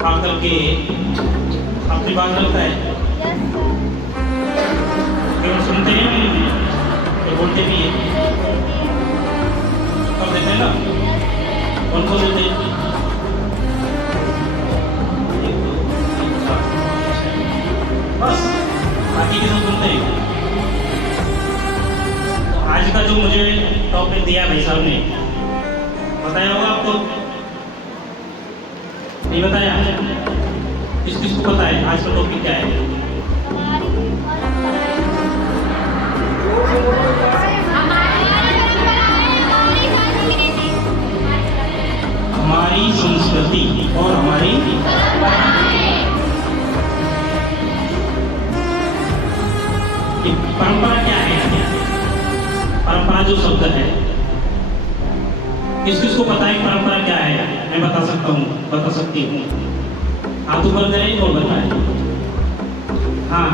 आकर के अपनी बात रखता है, केवल सुनते हैं तो बोलते भी है, कर देते हैं ना, कौन कौन देते हैं? 1 2 3 4 5 6 बस, बाकी के सब सुनते हैं। तो आज का जो मुझे टॉपिक दिया भाई साहब ने, बताया होगा आपको? नहीं बताया? किस किस को पता है आज का टॉपिक क्या है? हमारी संस्कृति और हमारी परंपरा क्या है? परंपरा जो शब्द है, किस किस को पता है परंपरा क्या है? मैं बता सकता हूँ, बता सकती हूँ। हाथ ऊपर करें और बताएं। हाँ,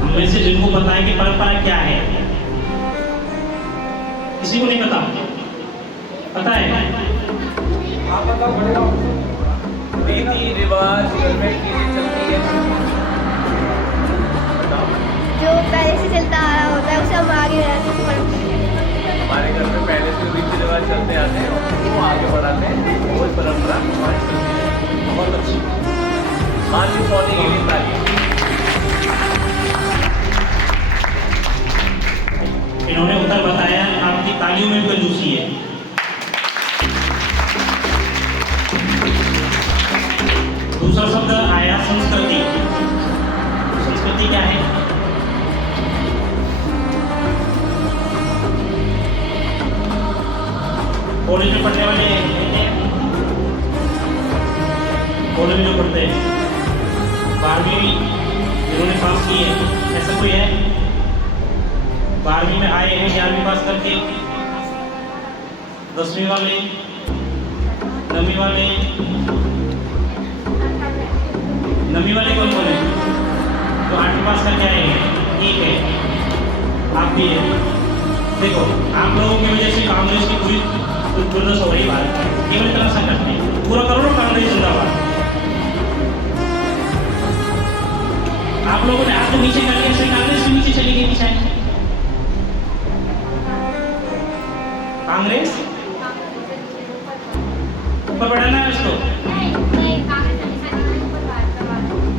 हम में से जिनको पता है कि परंपरा क्या है? किसी को नहीं पता? पता है? आप बताओ, बढ़िया रीति रिवाज घर में चीजें चलती है जो पहले से चलता आ रहा होता है उसे हम आगे हमारे घर में पहले से रीति रिवाज चलते आते हैं और वो आगे बढ़ाते हैं, वो परंपरा हमारी चलती है। बहुत अच्छी मान ली सोने के लिए ताली। इन्होंने उत्तर बताया, आपकी तालियों में कंजूसी है। दूसरा शब्द आया संस्कृति। संस्कृति क्या है? कॉलेज में पढ़ने वाले कॉलेज में जो पढ़ते हैं, 12वीं जिन्होंने पास की है, ऐसा कोई है? 12वीं में आए हैं 11वीं पास करके, 10वीं वाले, 9वीं वाले, 9वीं वाले कौन कौन है? तो 8वीं पास करके आए हैं, ठीक है, आप भी है। देखो, आप लोगों की वजह से कांग्रेस की पूरी दुर्दशा हो रही है भारत में, केवल इतना सा करते हैं, पूरा करो ना कांग्रेस जिंदाबाद। आप लोगों ने हाथ तो नीचे कर लिया, इसलिए कांग्रेस भी नीचे चली गई पीछे। कांग्रेस ऊपर बढ़ाना है उसको,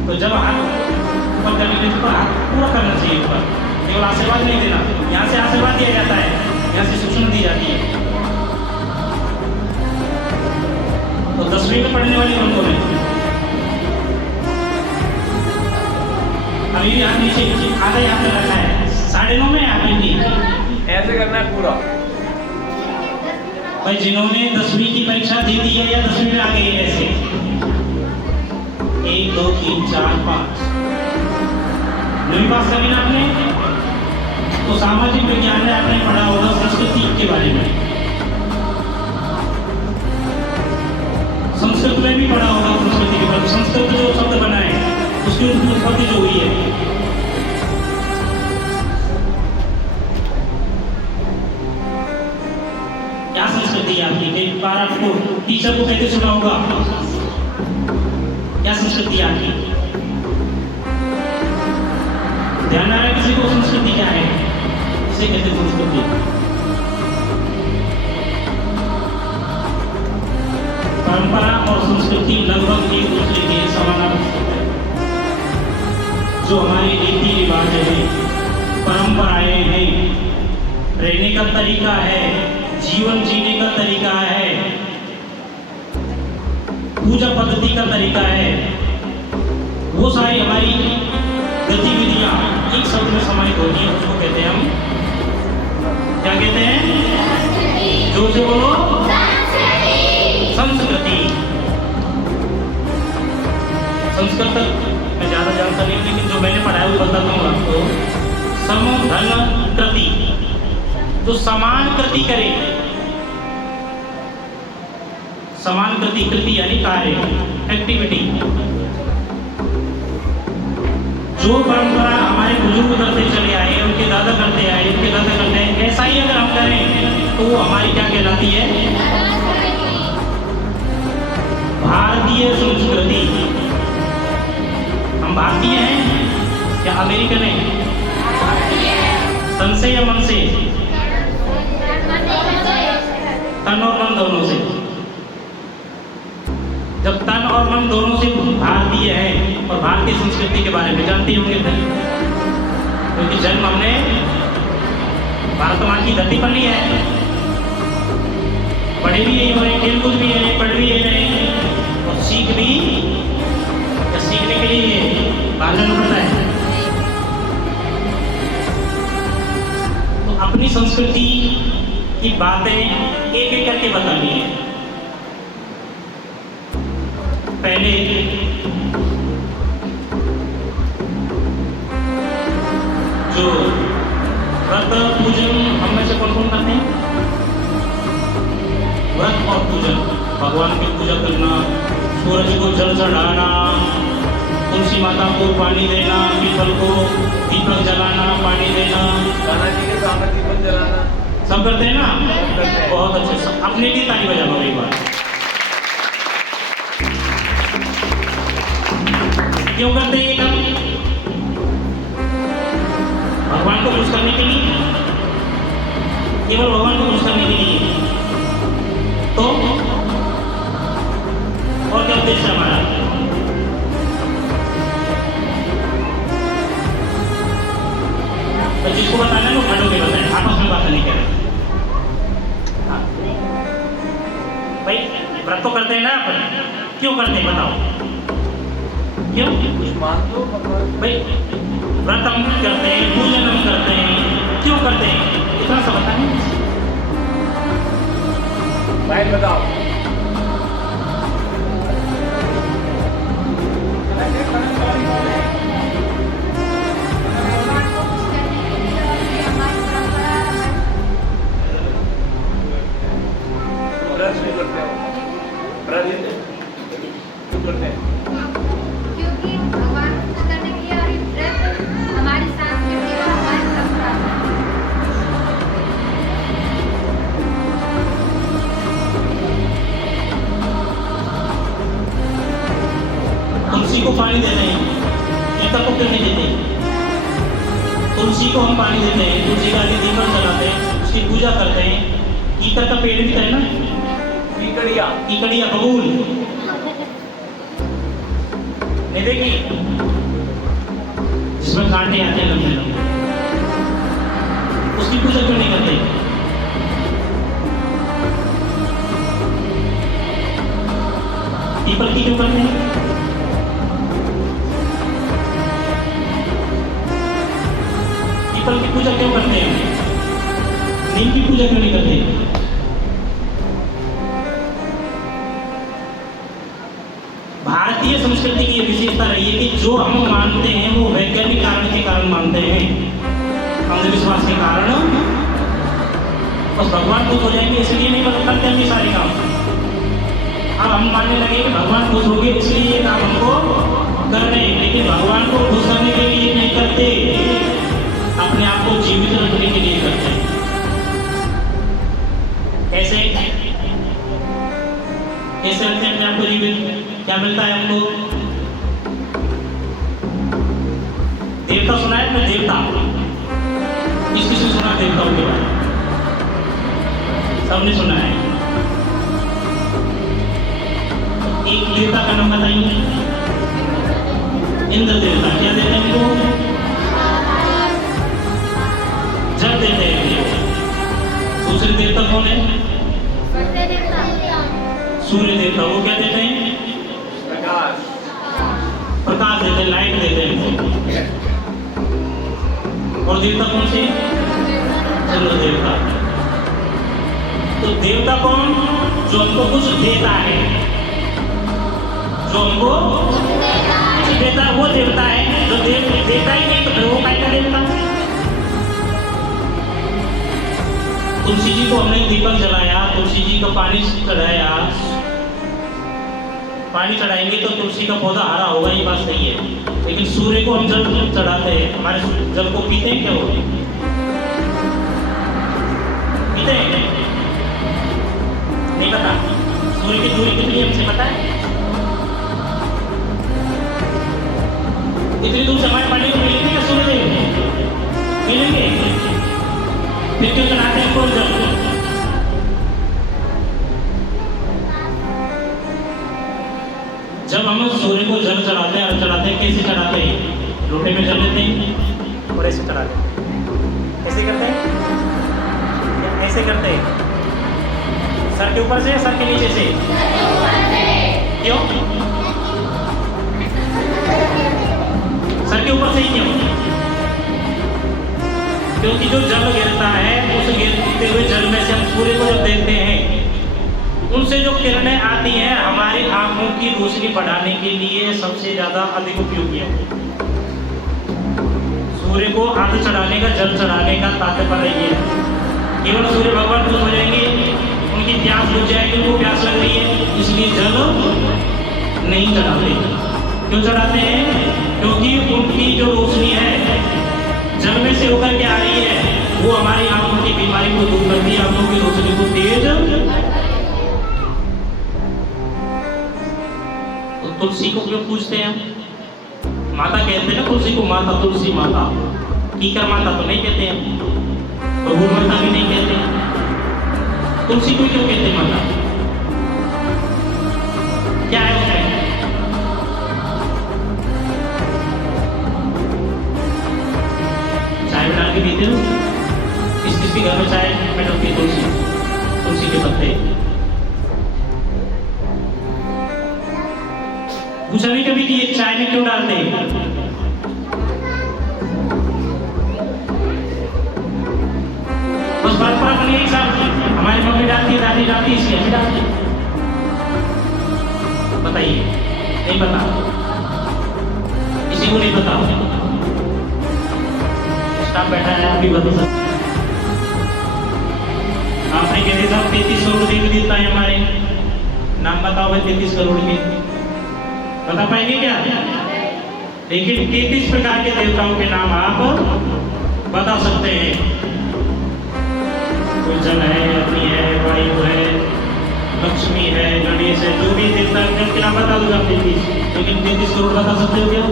तो जब हाथ ऊपर करने के लिए हाथ पूरा करना चाहिए ऊपर, केवल आशीर्वाद नहीं देना। यहाँ से आशीर्वाद दिया जाता है, यहाँ से सूचना दी जाती है। तो 10वीं में पढ़ने वाली कौन कौन है? अभी भी हाथ नीचे, आधा यहाँ पे रखा है, 9:30 में आप हिंदी ऐसे करना है पूरा। भाई जिन्होंने 10वीं की परीक्षा दे दी है या 10वीं में आ गए हैं, ऐसे 1 2 3 4 5 9वीं पास करी ना आपने, तो सामाजिक विज्ञान में आपने पढ़ा होगा संस्कृति के बारे में, संस्कृत में भी पढ़ा होगा संस्कृति के बारे में। संस्कृत जो शब्द बना है उसकी उत्पत्ति जो हुई है, क्या संस्कृति है आपकी? एक बार आपको टीचर को कहते सुना होगा, क्या संस्कृति है आपकी? ध्यान आ रहा है किसी को? संस्कृति क्या है, इसे कहते संस्कृति। परंपरा और संस्कृति लगभग एक दूसरे के समानार्थक है। जो हमारे रीति रिवाज है, परंपराएं हैं, रहने का तरीका है, जीवन जीने का तरीका है, पूजा पद्धति का तरीका है, वो सारी हमारी गतिविधियां एक शब्द में समाहित होती है, उसको कहते हैं हम, क्या कहते हैं? जोर से बोलो, संस्कृति। संस्कृत मैं ज्यादा जानता नहीं, लेकिन जो मैंने पढ़ा है वो बताता हूँ आपको। सम धन कृति, जो समान कृति करे, समान कृति यानी कार्य, एक्टिविटी। जो परंपरा हमारे बुजुर्ग करते चले आए, उनके दादा करते आए, उनके दादा करते आए, ऐसा ही अगर हम करें तो वो हमारी क्या कहलाती है? भारतीय संस्कृति। हम भारतीय हैं या अमेरिकन हैं? तन से या मन से? तन और मन दोनों से। जब तन और मन दोनों से भारतीय है और भारतीय संस्कृति के बारे में जानते होंगे, क्योंकि जन्म हमने भारत माँ की धरती पर लिया है, पढ़े भी यही हो रहे, खेलकूद भी है, पढ़ भी यही रहे और सीख भी या सीखने के लिए बाहर जाना पड़ता है। तो अपनी संस्कृति की बातें एक एक करके बतानी है। पहले जो व्रत पूजन हम में से कौन कौन करते हैं? व्रत और पूजन, भगवान की पूजा करना, सूरज को जल चढ़ाना, तुलसी माता को पानी देना, पीपल को दीपक जलाना, पानी देना, गाना जी के सामने दीपक जलाना, सब करते हैं ना? करते हैं। बहुत अच्छे। अपने लिए ताली बजाना एक बार। क्यों करते हैं ये काम? भगवान को खुश करने के लिए, केवल भगवान को खुश करने के लिए। तो और क्या उद्देश्य है हमारा? तो जिसको बताना है वो खड़े होकर बताए, आपस में बात नहीं करें। हाँ। भाई व्रत तो करते हैं ना अपन, क्यों करते हैं बताओ? क्यों? कुछ मान लो भगवान। भाई व्रत हम करते हैं, पूजन हम करते हैं, क्यों करते हैं? इतना सा बताएं। भाई बताओ। व्रत क्यों करते हो? व्रत क्यों करते हैं? क्योंकि भगवान को खुश करने के लिए और ये व्रत हमारी संस्कृति और हमारी परंपरा है। तुलसी को पानी देते हैं, गीता को क्यों नहीं देते? तुलसी को हम पानी देते हैं, तुलसी का आदि दीपक जलाते हैं, उसकी पूजा करते हैं। कीकर का पेड़ भी तो है ना, कीकड़िया। कीकड़िया बबूल नहीं देखी, जिसमें कांटे आते हैं लंबे लंबे, उसकी पूजा क्यों नहीं करते? पीपल की क्यों करते हैं? पीपल की पूजा क्यों करते हैं? नीम की पूजा क्यों नहीं करते? भारतीय संस्कृति की ये विशेषता रही है कि जो हम मानते हैं वो वैज्ञानिक कारण के कारण मानते हैं, अंधविश्वास के कारण बस भगवान खुश हो जाएंगे इसलिए नहीं मतलब करते हम ये सारे काम। अब हम मानने लगे कि भगवान खुश हो गए इसलिए ये काम हमको करने, लेकिन भगवान को खुश करने के लिए नहीं करते, अपने आप को जीवित रखने के लिए करते हैं। कैसे कैसे रखते हैं अपने आप को जीवित? क्या मिलता है हमको? देवता सुना है अपने? देवता किसी से सुना? देवताओं के बारे में सबने सुना है। एक देवता का नाम बताइए। इंद्र देवता। क्या देते हैं इनको? जल देते हैं। दूसरे देवता कौन है? सूर्य देवता। वो क्या देते हैं? प्रकाश। प्रकाश देते हैं, लाइट देते हैं। और देवता कौन से? चंद्र देवता। तो देवता कौन? जो हमको कुछ देता है, जो हमको देता है वो देवता है। जो देता ही नहीं तो फिर वो क्या देवता? तुलसी जी को हमने दीपक जलाया, तुलसी जी को पानी चढ़ाया, पानी चढ़ाएंगे तो तुलसी का पौधा हरा होगा, ये बात सही है। लेकिन सूर्य को हम जल चढ़ाते हैं, हमारे जल को पीते हैं क्या वो? पीते हैं? नहीं पता। सूर्य की दूरी कितनी हमसे पता है? इतनी दूर से हमारे पानी को मिलेंगे क्या सूर्य देव? मिलेंगे? फिर क्यों चढ़ाते हैं कौन जल? जब हम सूर्य को जल चढ़ाते हैं, और चढ़ाते हैं कैसे चढ़ाते हैं? लोटे में जल लेते हैं और ऐसे चढ़ाते हैं। ऐसे करते हैं या ऐसे करते हैं? सर के ऊपर से या सर के नीचे से? क्यों? सर के ऊपर से ही क्यों? क्योंकि जो जल गिरता है, उस गिरते हुए जल में से हम सूर्य को जब देखते हैं, उनसे जो किरणें आती हैं हमारी आंखों की रोशनी बढ़ाने के लिए सबसे ज्यादा अधिक उपयोगी है। सूर्य को अर्घ चढ़ाने का, जल चढ़ाने का तात्पर्य ये है। केवल सूर्य भगवान खुश हो जाएंगे, उनकी प्यास बुझ जाएगी, उनको प्यास लग रही है, इसलिए जल नहीं चढ़ाते। क्यों चढ़ाते हैं? क्योंकि उनकी जो रोशनी है जल में से होकर के आ रही है, वो हमारी आंखों की बीमारी को दूर करती है, आंखों की रोशनी को तेज। तुलसी को क्यों पूछते हैं? माता कहते हैं ना तुलसी को, माता तुलसी माता। कीकर माता तो नहीं कहते हैं, बबूल माता भी नहीं कहते हैं। तुलसी को क्यों कहते हैं माता? क्या है उसमें? चाय बना के पीते हो? किसके घर में चाय में डलती है? तुलसी के पत्ते। पूछा नहीं कभी कि ये चाय में क्यों डालते हैं? बस बात पर अपनी एक साथ हमारी मम्मी डालती है, दादी डालती है, इसलिए हम डालते हैं। बताइए, नहीं पता? किसी को नहीं पता? स्टाफ बैठा है, अभी बता सकते। आपने कहते साहब 33 करोड़ देवी देवता है हमारे, नाम बताओ भाई 33 करोड़ के, बता पाएंगे क्या? लेकिन 33 प्रकार के देवताओं के नाम आप बता सकते हैं। कोई जल है, अग्नि है, वायु है, लक्ष्मी है, गणेश है, जो भी देवता है उनके नाम बता दूंगा 33। लेकिन 33 करोड़ बता सकते हो क्या?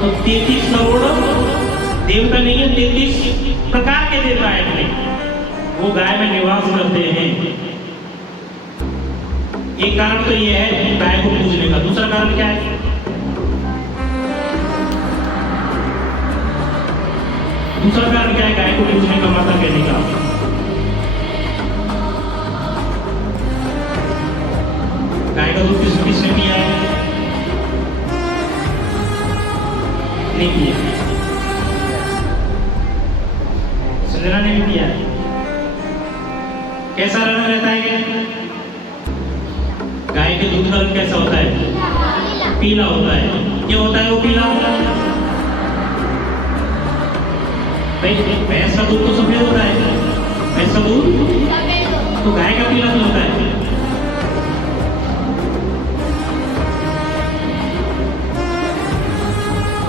तो 33 करोड़ देवता नहीं है, 33 प्रकार के देवता है अपने, वो गाय में निवास करते हैं। एक कारण तो ये है गाय को पूजने का। दूसरा कारण क्या है? दूसरा कारण क्या है गाय को पूजने का, माता कहने का? गाय का दूध किसने पिया है? नहीं पिया। संजना ने भी पिया है। कैसा रंग रहता है? गाय के दूध का रंग कैसा होता है? पीला होता है। क्यों होता है वो पीला? भैंस का दूध तो सफेद होता है, भैंस का दूध तो गाय का पीला क्यों होता है?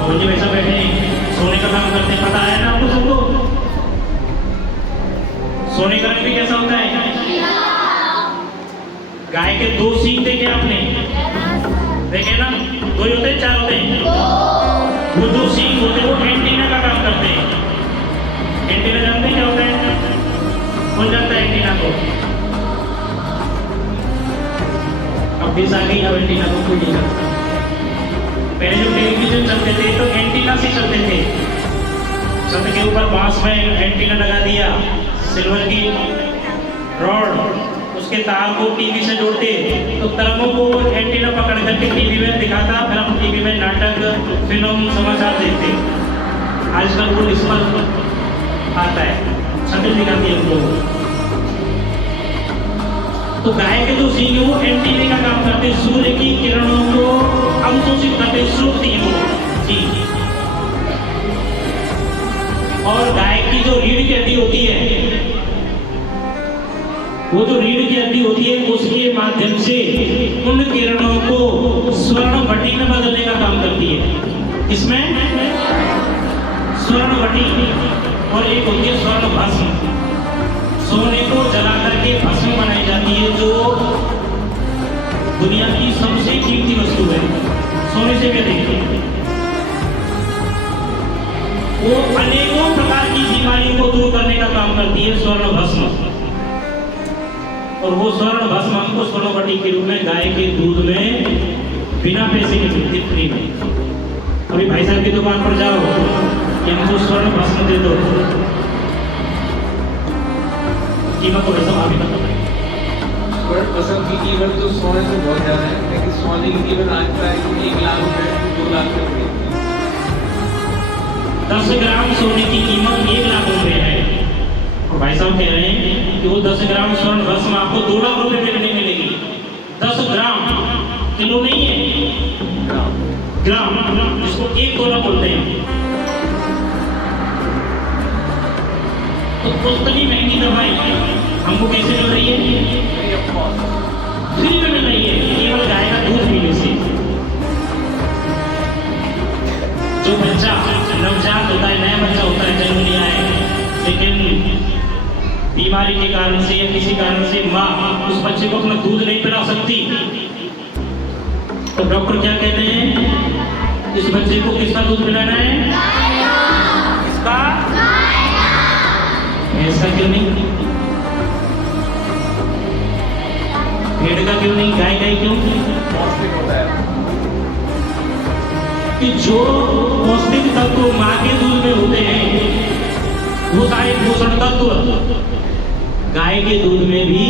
और जो ऐसा बैठे सोने का काम करते, पता है ना आपको सबको? सोने का रंग भी कैसा होता है? गाय के 2 सींग देखे आपने? देखे ना? 2 ही होते हैं, 4 होते हैं? वो 2 सींग होते हैं, वो एंटीना का काम करते हैं। एंटीना जानते हैं क्या होता है? कौन जानता है एंटीना को? अब बीस आ गई, अब एंटीना को कोई नहीं जानता। पहले जो टेलीविजन चलते थे तो एंटीना से चलते थे, छत के ऊपर बांस में एंटीना लगा दिया, सिल्वर की रॉड, उसके तार को टीवी से जोड़ते तो तरंगों को एंटीना पकड़ करके टीवी में दिखाता, फिर हम टीवी में नाटक, फिल्म, समाचार देखते। आजकल वो इस पर आता है, छतरी दिखाती है उनको। तो गाय के जो सींग वो एंटीने का काम करते, सूर्य की किरणों को अवशोषित करते, स्रोत ही वो। और गाय की जो रीढ़ की हड्डी होती है, वो जो रीढ़ की हड्डी होती है उसके माध्यम से उन किरणों को स्वर्ण भट्टी में बदलने का काम करती है। इसमें स्वर्ण भट्टी और एक होती है स्वर्ण भस्म। सोने को जला करके भस्म बनाई जाती है, जो दुनिया की सबसे कीमती वस्तु है, सोने से भी अधिक। वो अनेकों प्रकार की बीमारियों को दूर करने का काम करती है स्वर्ण भस्म। और वो स्वर्ण भस्म हमको स्वर्ण भट्टी के रूप में गाय के दूध में बिना पैसे के मिलती, फ्री में। अभी भाई साहब की दुकान पर जाओ कि हमको स्वर्ण भस्म दे दो, कीमत को वैसा अभी बता। स्वर्ण भस्म की कीमत तो सोने से बहुत ज्यादा है, लेकिन सोने की कीमत आज का 1 लाख रुपए 2 लाख रुपए। 10 ग्राम सोने की कीमत 1 लाख रुपए है। और भाई साहब कह रहे हैं कि वो 10 ग्राम स्वर्ण भस्म आपको 2 लाख रुपए में नहीं मिलेगी। 10 ग्राम, किलो नहीं है, ग्राम, जिसको 1 तोला बोलते हैं। तो उतनी महंगी दवाई हमको कैसे मिल रही है? फ्री में मिल रही है, केवल गाय का दूध पीने से। जो बच्चा नवजात होता है, नया बच्चा होता है, जन्म लिया है, लेकिन बीमारी के कारण से या किसी कारण से माँ उस बच्चे को अपना दूध नहीं पिला सकती, तो डॉक्टर क्या कहते हैं? इस बच्चे को किसका दूध पिलाना है? किसका? ऐसा क्यों नहीं? भेड़ का क्यों नहीं? गाय का क्यों? पौष्टिक होता है कि जो पौष्टिक तत्व माँ के दूध में होते हैं, वो सारे पोषण तत्व गाय के दूध में भी।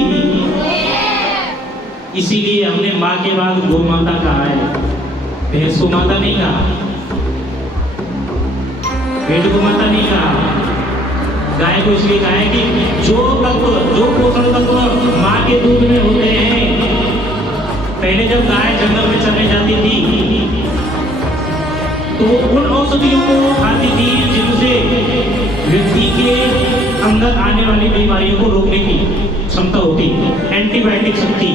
इसीलिए हमने माँ के बाद गौ माता कहा है, भैंस को माता नहीं कहा, भेड़ को माता नहीं कहा। गाय को इसलिए कहा है कि जो तत्व, जो पोषण तत्व माँ के दूध में होते हैं। पहले जब गाय जंगल में चलने जाती थी तो उन औषधियों को खाती थी जिनसे व्यक्ति के अंदर आने वाली बीमारियों को रोकने की क्षमता होती, एंटीबायोटिक शक्ति।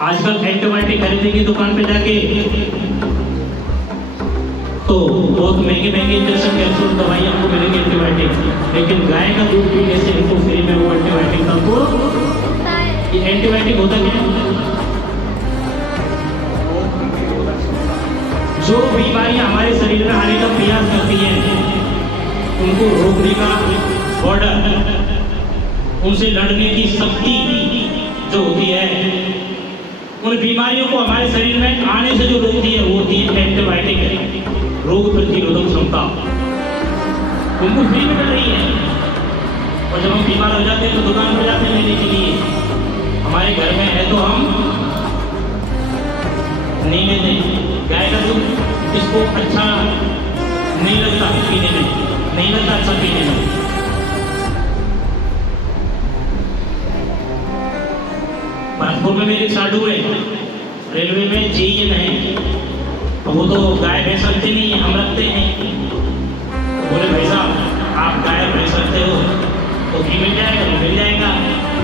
आजकल एंटीबायोटिक खरीदेंगे दुकान पे जाके तो बहुत महंगे महंगे इंजेक्शन, कैप्सूल, दवाई हमको मिलेंगे एंटीबायोटिक, लेकिन गाय का दूध पीने से हमको फ्री में वो एंटीबायोटिक हमको। ये एंटीबायोटिक होता क्या है? जो बीमारियां हमारे शरीर में आने का प्रयास करती हैं, उनको रोकने का बॉर्डर, उनसे लड़ने की शक्ति जो होती है, उन बीमारियों को हमारे शरीर में आने से जो रोकती है वो होती है एंटीबायोटिक, रोग प्रतिरोधक क्षमता। उनको फ्री में मिल रही है। और जब हम बीमार हो जाते हैं तो दुकान पर जाते हैं लेने के लिए। हमारे घर में है तो हम नहीं लेते। गाय का दूध इसको अच्छा नहीं लगता पीने में, नहीं लगता अच्छा पीने में। भरतपुर में मेरे साधु है, रेलवे में जेईएन है, वो तो गाय भैंस रखते नहीं है, हम रखते हैं। तो बोले भाई साहब आप गाय भैंस रखते हो तो घी मिल जाएगा? मिल जाएगा।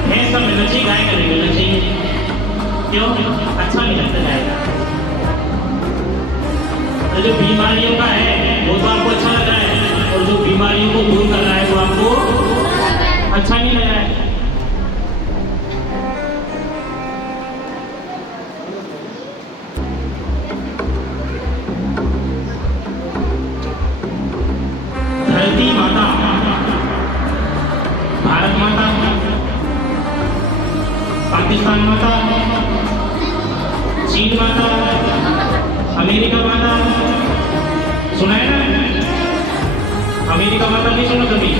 भैंस का मिलना चाहिए, गाय का नहीं मिलना चाहिए। क्यों? अच्छा नहीं लगता गाय का। तो जो बीमारियों का है वो तो आपको अच्छा लग रहा है, और जो बीमारियों को दूर कर रहा है वो आपको अच्छा नहीं लग रहा है। धरती माता, भारत माता, पाकिस्तान माता, चीन माता, अमेरिका माता, सुना है ना? अमेरिका माता नहीं सुना कभी,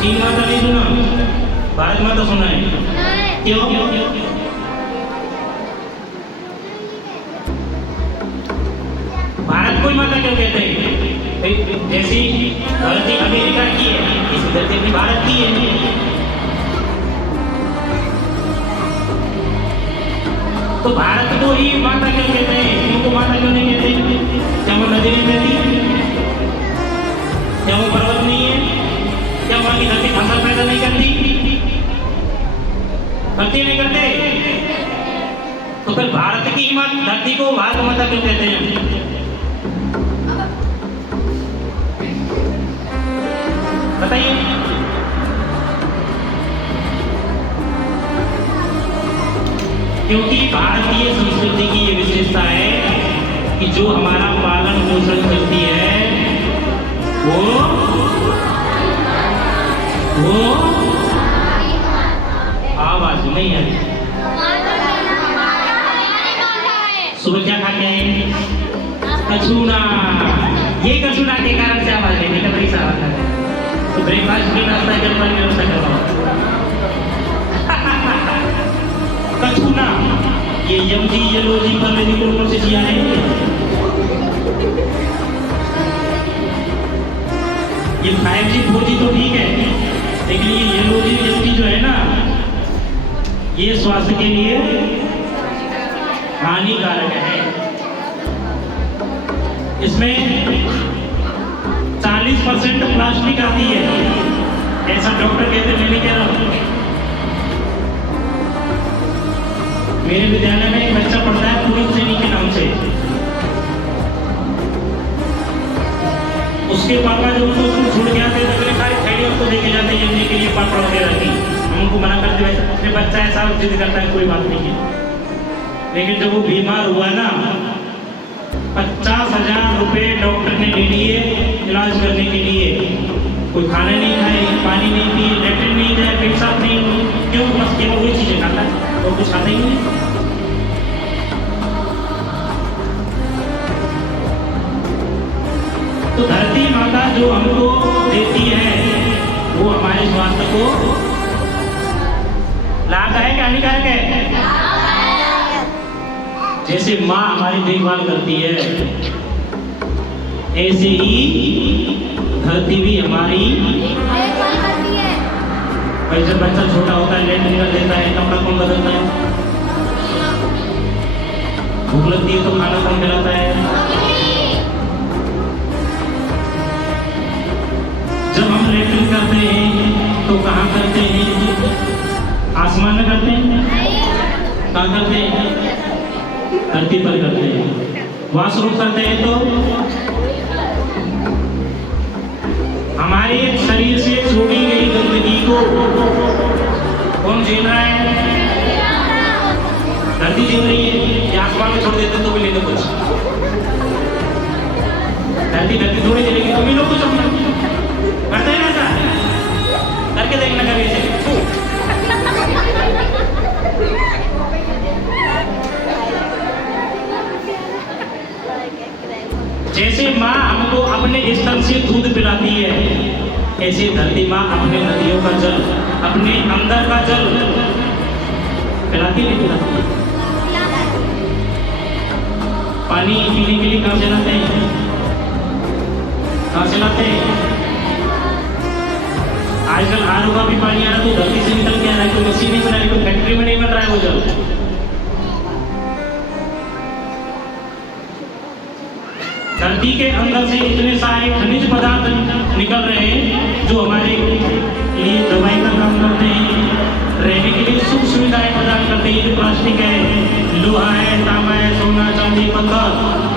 चीन माता नहीं सुना, भारत माता सुना है। क्यों? भारत कोई माता क्यों कहते हैं? जैसी धरती अमेरिका की है, इसी धरती अपनी भारत की है। तो भारत को ही माता क्यों कहते हैं? उनको माता क्यों नहीं कहते? क्या वो नदी नहीं बहती? क्या वो की धरती फसल पैदा नहीं करती? करती नहीं करते? तो फिर भारत की धरती को भारत माता क्यों कहते हैं? बताइए। क्योंकि भारतीय संस्कृति की ये विशेषता है कि जो हमारा पालन पोषण करती है वो आवाज नहीं है। सुबह क्या खा के आए? कचूना। ये कचूना के कारण से आवाज है, बेटा बड़ी सा आवाज है। तो ब्रेकफास्ट की नाश्ता जलपान की व्यवस्था करवाओ। कचूना ये यमजी येलोजी परवेजी कौन से जिया है? ये 5G 4G तो ठीक है, लेकिन ये येलोजी यमजी जो है ना, ये स्वास्थ्य के लिए हानिकारक है। इसमें 40% प्लास्टिक आती है, ऐसा डॉक्टर कहते। मैं नहीं कह रहा हूं। मेरे विद्यालय में एक बच्चा पढ़ता है पूरब सैनी के नाम से। उसके पापा जब उसको स्कूल छोड़ के आते तो सारी थैली उसको देके जाते यमजी के लिए पापड़ वगैरह की। हम उनको मना करते वैसे अपने बच्चा ऐसा जिद करता है, कोई बात नहीं है। लेकिन जब वो बीमार हुआ ना, 50,000 रुपये डॉक्टर ने ले लिए इलाज करने के लिए। कोई खाना नहीं खाए, पानी नहीं पी, लेटरिन नहीं जाए, पेशाब नहीं। क्यों? बस केवल वही चीजें खाता है और कुछ खाता ही नहीं। तो धरती माता जो हमको देती है वो हमारे स्वास्थ्य को लाभदायक है, हानिकारक है? जैसे माँ हमारी देखभाल करती है, ऐसे ही धरती भी हमारी देखभाल करती है। भाई जब बच्चा छोटा होता है, लेट निकल देता है, कपड़ा कौन बदलता है? भूख लगती है तो खाना कौन खिलाता है? जब हम लेटरिन करते हैं तो कहाँ करते हैं? आसमान में करते हैं? कहाँ करते हैं? धरती पर करते हैं। वॉशरूम करते हैं तो हमारे शरीर से छोड़ी गई गंदगी को कौन झेल रहा है? धरती झेल रही है। या आसमान में छोड़ देते तो भी लेते कुछ। धरती थोड़ी झेलेगी, तो भी लोग कुछ अपना करते हैं ना ऐसा? करके देखना कभी से। जैसे माँ हमको अपने स्तन से दूध पिलाती है, ऐसे धरती माँ अपने नदियों का जल, अपने अंदर का जल पिलाती नहीं पिलाती? पानी पीने के लिए कहाँ से लाते हैं? कहाँ से लाते हैं? आजकल आरओ का भी पानी आ रहा है तो धरती से निकल के आ रहा है, कोई मशीन नहीं बना रही, कोई फैक्ट्री में नहीं बन रहा है वो जल। धरती के अंदर से इतने सारे खनिज पदार्थ निकल रहे हैं जो हमारे लिए दवाई का काम करते हैं, रहने के लिए सुख सुविधाएं प्रदान करते हैं। ये प्लास्टिक है, लोहा है, तांबा है, सोना चांदी पत्थर,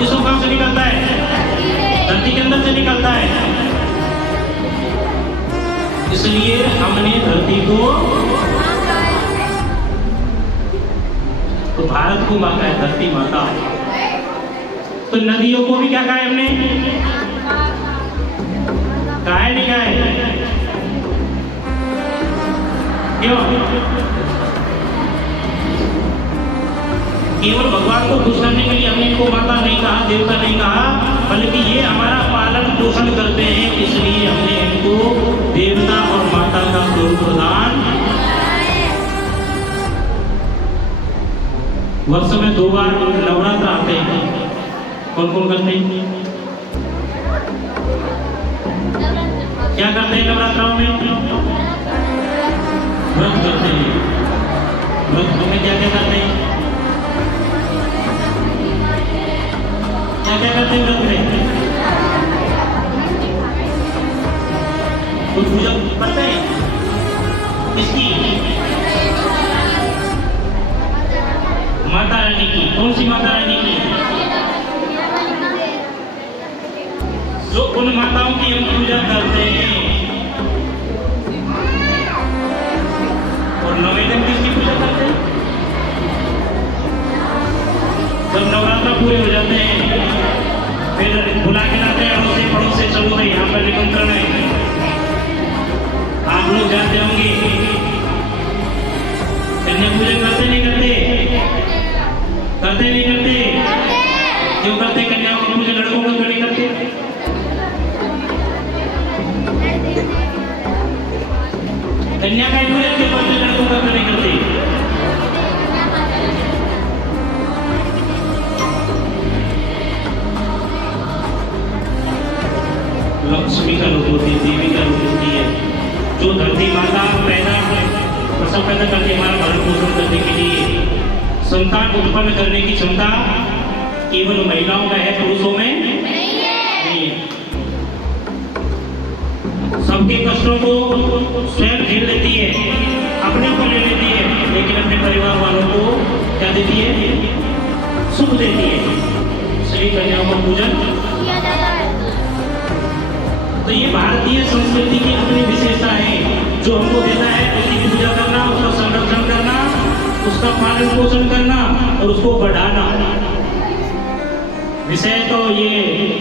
ये सब कहाँ से निकलता है? धरती के अंदर से निकलता है। इसलिए हमने धरती को, तो भारत को माता है धरती माता। तो नदियों को भी क्या कहा है हमने? कहा है नहीं कहा है? क्यों? केवल भगवान को खुश करने के लिए हमने इनको माता नहीं कहा, देवता नहीं कहा, बल्कि ये हमारा पालन पोषण करते हैं, इसलिए हमने इनको देवता और माता का स्वरूप प्रदान। वर्ष में 2 बार नवरात्र आते हैं। कौन कौन करते हैं? क्या करते हैं नवरात्रों में? व्रत करते हैं। व्रत में क्या क्या करते हैं? क्या क्या करते हैं व्रत में? कुछ पूजा करते हैं किसकी? माता रानी की। कौन सी माता रानी की? जो उन माताओं की हम पूजा करते हैं। और 9वें दिन किसकी पूजा करते हैं? जब नवरात्र पूरे हो जाते हैं फिर बुला के लाते हैं अड़ोसी पड़ोसी, चलो भाई यहाँ पर निमंत्रण है, आप लोग जाते होंगे। कन्या पूजन करते नहीं करते? करते नहीं करते? क्यों करते कन्याओं की पूजन, लड़कों को क्यों नहीं करते? कन्या का ही पूजन क्यों करते, लड़कों का क्यों नहीं करते? लक्ष्मी का रूप होती है, देवी का रूप होती है, जो धरती माता प्रसव पैदा करके हमारा भरण पोषण करने के लिए, संतान उत्पन्न करने की क्षमता केवल महिलाओं में है, पुरुषों में नहीं है। सबके कष्टों को स्वयं झेल लेती है, अपने ऊपर ले लेती है, लेकिन अपने परिवार वालों को क्या देती है? सुख देती है। इसलिए कन्याओं का पूजन किया जाता है। तो ये भारतीय संस्कृति की अपनी विशेषता है, जो हमको देता है उसी की पूजा करना, उसका संरक्षण करना, उसका पालन पोषण करना और उसको बढ़ाना। विषय तो ये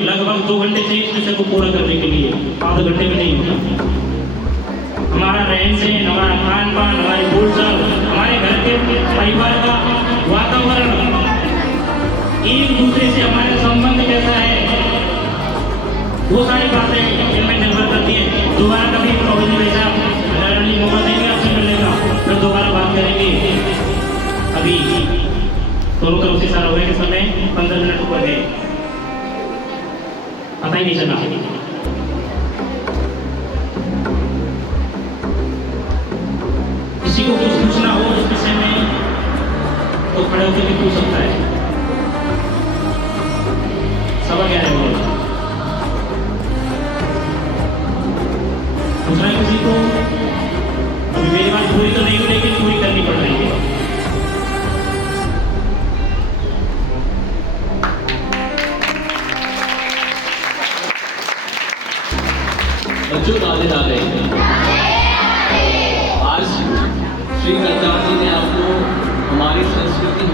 लगभग 2 घंटे चाहिए इस विषय को पूरा करने के लिए, आधे घंटे में नहीं होगा। हमारा रहन सहन, हमारा खान पान, हमारी बोलचाल, हमारे घर के परिवार का वातावरण, एक दूसरे से हमारे संबंध कैसा है, वो सारी बातें इनमें निर्भर करती है। दोबारा कभी प्रभु वैसा मौका देंगे आपसे मिलने का, फिर दोबारा बात करेंगे। अभी दोनों तरफ से सारा होने के समय 15 मिनट ऊपर गए, पता ही नहीं चला। किसी को कुछ पूछना हो इस विषय में तो खड़े होकर भी पूछ सकता है। 11:15 बजे पूछना है किसी को? अभी मेरी बात पूरी तो नहीं हुई, लेकिन पूरी करनी पड़ रही है। बच्चों राधे राधे। आज श्री गणेश जी ने आपको हमारी संस्कृति